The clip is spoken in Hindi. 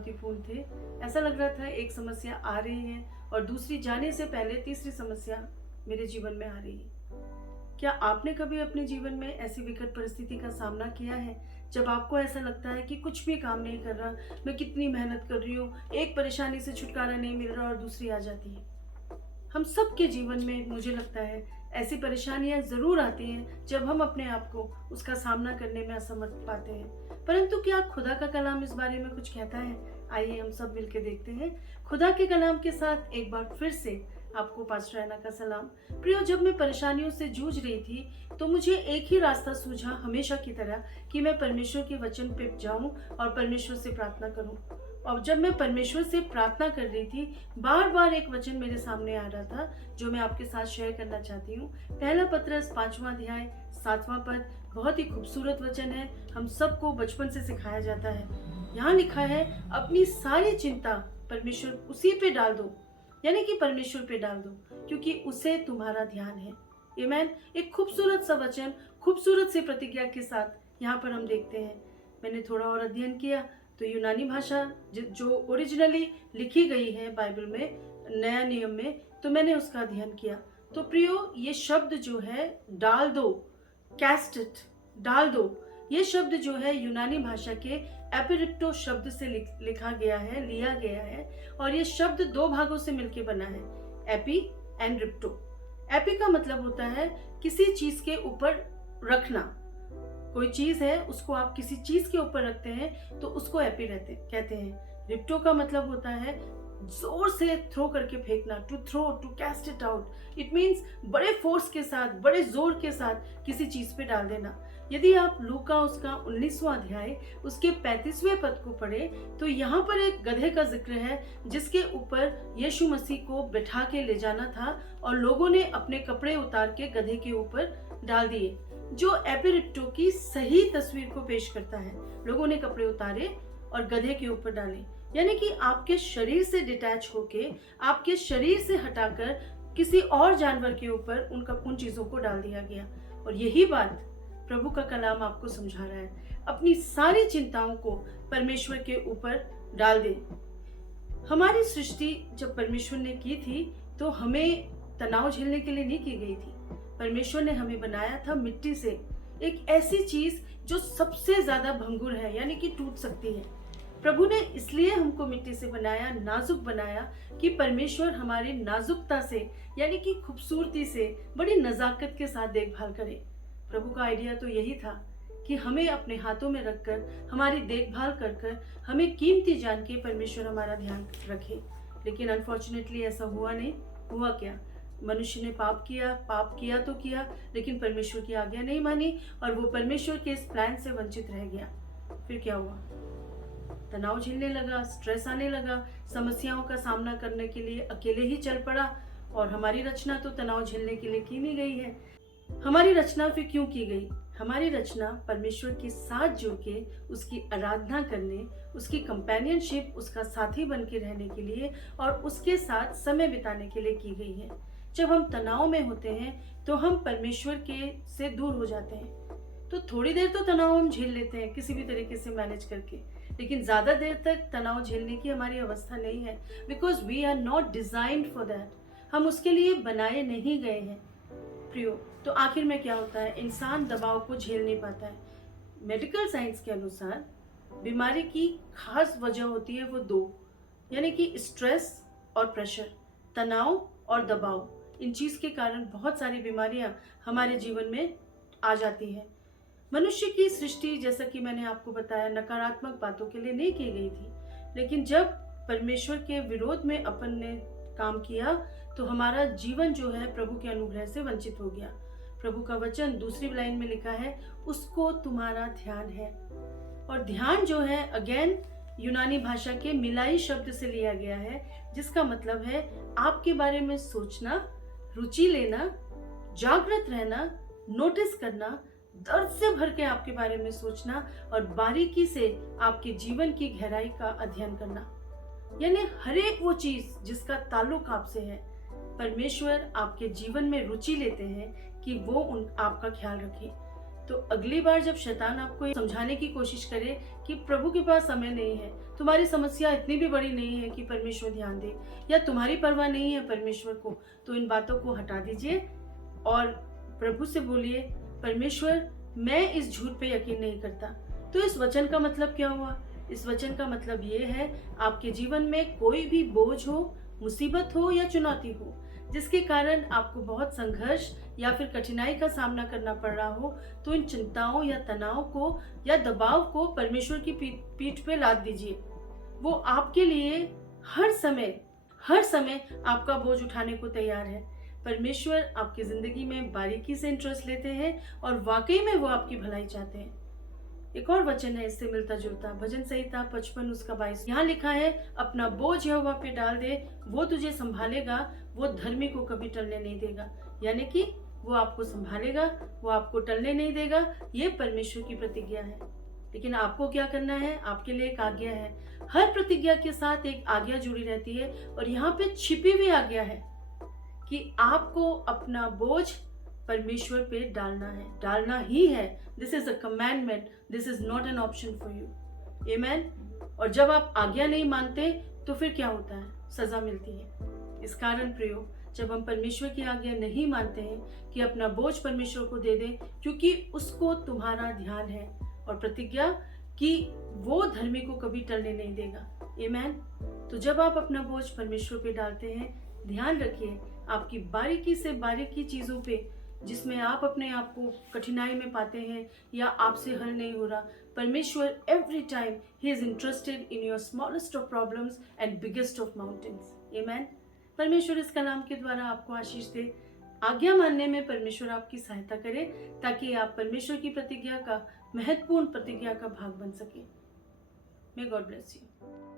चुनौतीपूर्ण थे। ऐसा लग रहा था एक समस्या आ रही है और दूसरी जाने से पहले तीसरी समस्या मेरे जीवन में आ रही है। क्या आपने कभी अपने जीवन में ऐसी विकट परिस्थिति का सामना किया है, जब आपको ऐसा लगता है कि कुछ भी काम नहीं कर रहा, मैं कितनी मेहनत कर रही हूँ, एक परेशानी से छुटकारा नहीं मिल रहा और दूसरी आ जाती है। हम सबके जीवन में मुझे लगता है ऐसी परेशानियां जरूर आती हैं जब हम अपने आप को उसका सामना करने में असमर्थ पाते हैं। परंतु क्या खुदा का कलाम इस बारे में कुछ कहता है? आइए हम सब मिलकर देखते हैं। खुदा के कलाम के साथ एक बार फिर से आपको पास्टर ऐना का सलाम। प्रियो, जब मैं परेशानियों से जूझ रही थी तो मुझे एक ही रास्ता सूझा हमेशा की तरह कि मैं परमेश्वर के वचन पे जाऊं और परमेश्वर से प्रार्थना करूं। और जब मैं परमेश्वर से प्रार्थना कर रही थी, बार बार एक वचन मेरे सामने आ रहा था जो मैं आपके साथ शेयर करना चाहती हूँ। पहला पत्रस 5वां अध्याय 7वां पद बहुत ही खूबसूरत वचन है। हम सबको बचपन से सिखाया जाता है। यहाँ लिखा है, अपनी सारी चिंता परमेश्वर उसी पे डाल दो, यानी कि परमेश्वर पे डाल दो, क्योंकि उसे तुम्हारा ध्यान है। आमीन। एक खूबसूरत सा वचन, खूबसूरत सी प्रतिज्ञा के साथ यहाँ पर हम देखते हैं। मैंने थोड़ा और अध्ययन किया तो यूनानी भाषा जो ओरिजिनली लिखी गई है बाइबल में, नया नियम में, तो मैंने उसका अध्ययन किया। तो प्रियो, ये शब्द जो है डाल दो, कैस्ट इट, डाल दो, ये शब्द जो है यूनानी भाषा के एपिरिक्टो शब्द से लिखा गया है, लिया गया है। और ये शब्द दो भागों से मिलकर बना है, एपी एंड रिप्टो। एपी का मतलब होता है किसी चीज के ऊपर रखना। कोई चीज है, उसको आप किसी चीज के ऊपर रखते हैं तो उसको एपी कहते हैं। रिप्टो का मतलब होता है जोर से थ्रो करके फेंकना, to throw, to cast it out. It means बड़े फोर्स के साथ, बड़े जोर के साथ किसी चीज पे डाल देना। यदि आप लूका उसका 19वां अध्याय उसके 35वें पद को पढ़े तो यहाँ पर एक गधे का जिक्र है जिसके ऊपर यीशु मसीह को बिठा के ले जाना था और लोगों ने अपने कपड़े उतार के गधे के ऊपर डाल दिए, जो एपिरिप्टो की सही तस्वीर को पेश करता है। लोगों ने कपड़े उतारे और गधे के ऊपर डाले, यानी कि आपके शरीर से डिटैच होके, आपके शरीर से हटाकर किसी और जानवर के ऊपर उन चीजों को डाल दिया गया। और यही बात प्रभु का कलाम आपको समझा रहा है। अपनी सारी चिंताओं को परमेश्वर के ऊपर डाल दे। हमारी सृष्टि जब परमेश्वर ने की थी तो हमें तनाव झेलने के लिए नहीं की गई थी। परमेश्वर ने हमें बनाया था मिट्टी से, एक ऐसी चीज जो सबसे ज्यादा भंगुर है, यानी कि टूट सकती है। प्रभु ने इसलिए हमको मिट्टी से बनाया, नाजुक बनाया, कि परमेश्वर हमारी नाजुकता से, यानी कि खूबसूरती से, बड़ी नजाकत के साथ देखभाल करे। प्रभु का आइडिया तो यही था कि हमें अपने हाथों में रखकर, हमारी देखभाल कर हमें कीमती जान के परमेश्वर हमारा ध्यान रखे। लेकिन अनफॉर्चुनेटली ऐसा हुआ नहीं। हुआ क्या? मनुष्य ने पाप किया तो किया, लेकिन परमेश्वर की आज्ञा नहीं मानी और वो परमेश्वर के इस प्लान से वंचित रह गया। फिर क्या हुआ? तनाव झेलने लगा, स्ट्रेस आने लगा, समस्याओं का सामना करने के लिए अकेले ही चल पड़ा। और हमारी रचना तो तनाव झेलने के लिए की नहीं गई है। हमारी रचना फिर क्यों की गई? हमारी रचना परमेश्वर के साथ जुड़ के उसकी आराधना करने, उसकी कंपेनियनशिप, उसका साथी बन के रहने के लिए और उसके साथ समय बिताने के लिए की गई है। जब हम तनाव में होते हैं तो हम परमेश्वर के से दूर हो जाते हैं। तो थोड़ी देर तो तनाव हम झेल लेते हैं किसी भी तरीके से मैनेज करके, लेकिन ज्यादा देर तक तनाव झेलने की हमारी अवस्था नहीं है, because we are not designed for that. हम उसके लिए बनाए नहीं गए हैं। प्रियो, तो आखिर में क्या होता है? इंसान दबाव को झेल नहीं पाता है। मेडिकल साइंस के अनुसार बीमारी की खास वजह होती है वो दो, यानी कि स्ट्रेस और प्रेशर, तनाव और दबाव। इन चीज के कारण बहुत सारी बीमारियां हमारे जीवन में आ जाती हैं। मनुष्य की सृष्टि, जैसा कि मैंने आपको बताया, नकारात्मक बातों के लिए नहीं की गई थी, लेकिन जब परमेश्वर के विरोध में अपन ने काम किया तो हमारा जीवन जो है प्रभु के अनुग्रह से वंचित हो गया। प्रभु का वचन दूसरी लाइन में लिखा है, उसको तुम्हारा ध्यान है। और ध्यान जो है, अगेन यूनानी भाषा के मिलाई शब्द से लिया गया है, जिसका मतलब है आपके बारे में सोचना, रुचि लेना, जागृत रहना, नोटिस करना, दर्द से भर के आपके बारे में सोचना और बारीकी से आपके जीवन की गहराई का अध्ययन करना। यानी हर एक वो चीज जिसका ताल्लुक आपसे है, परमेश्वर आपके जीवन में रुचि लेते हैं कि वो आपका ख्याल रखे। तो अगली बार जब शैतान आपको ये समझाने की कोशिश करे कि प्रभु के पास समय नहीं है, तुम्हारी समस्या इतनी भी बड़ी नहीं है कि परमेश्वर ध्यान दे, या तुम्हारी परवाह नहीं है परमेश्वर को, तो इन बातों को हटा दीजिए और प्रभु से बोलिए, परमेश्वर मैं इस झूठ पे यकीन नहीं करता। तो इस वचन का मतलब क्या हुआ? इस वचन का मतलब ये है, आपके जीवन में कोई भी बोझ हो, मुसीबत हो या चुनौती हो, जिसके कारण आपको बहुत संघर्ष या फिर कठिनाई का सामना करना पड़ रहा हो, तो इन चिंताओं या तनाव को या दबाव को परमेश्वर की पीठ पे लाद दीजिए। वो आपके लिए हर समय आपका बोझ उठाने को तैयार है। परमेश्वर आपकी जिंदगी में बारीकी से इंटरेस्ट लेते हैं और वाकई में वो आपकी भलाई चाहते हैं। एक और वचन है इससे मिलता जुलता, भजन संहिता 55 उसका 22। यहाँ लिखा है, अपना बोझ यहोवा पे डाल दे, वो तुझे संभालेगा, वो धर्मी को कभी टलने नहीं देगा। यानी कि वो आपको संभालेगा, वो आपको टलने नहीं देगा। ये परमेश्वर की प्रतिज्ञा है। लेकिन आपको क्या करना है? आपके लिए एक आज्ञा है। हर प्रतिज्ञा के साथ एक आज्ञा जुड़ी रहती है और यहाँ पे छिपी हुई आज्ञा है कि आपको अपना बोझ परमेश्वर पे डालना ही है। This is a commandment, this is not an option for you. Amen. और जब आप आज्ञा नहीं मानते तो फिर क्या होता है? सजा मिलती है। इस कारण प्रियो, जब हम परमेश्वर की आज्ञा नहीं मानते हैं कि अपना बोझ परमेश्वर को दे दें, क्योंकि उसको तुम्हारा ध्यान है और प्रतिज्ञा कि वो धर्मी को कभी टलने नहीं देगा। आमेन। तो जब आप अपना बोझ परमेश्वर पे डालते हैं, ध्यान रखिए आपकी बारीकी से बारीकी चीजों पे, जिसमें आप अपने आप को कठिनाई में पाते हैं या आपसे हल नहीं हो रहा, परमेश्वर every time he is interested in your smallest of problems and biggest of mountains. Amen. परमेश्वर इस कलाम के द्वारा आपको आशीष दे। आज्ञा मानने में परमेश्वर आपकी सहायता करे, ताकि आप परमेश्वर की प्रतिज्ञा का, महत्वपूर्ण प्रतिज्ञा का भाग बन सके। May God bless you.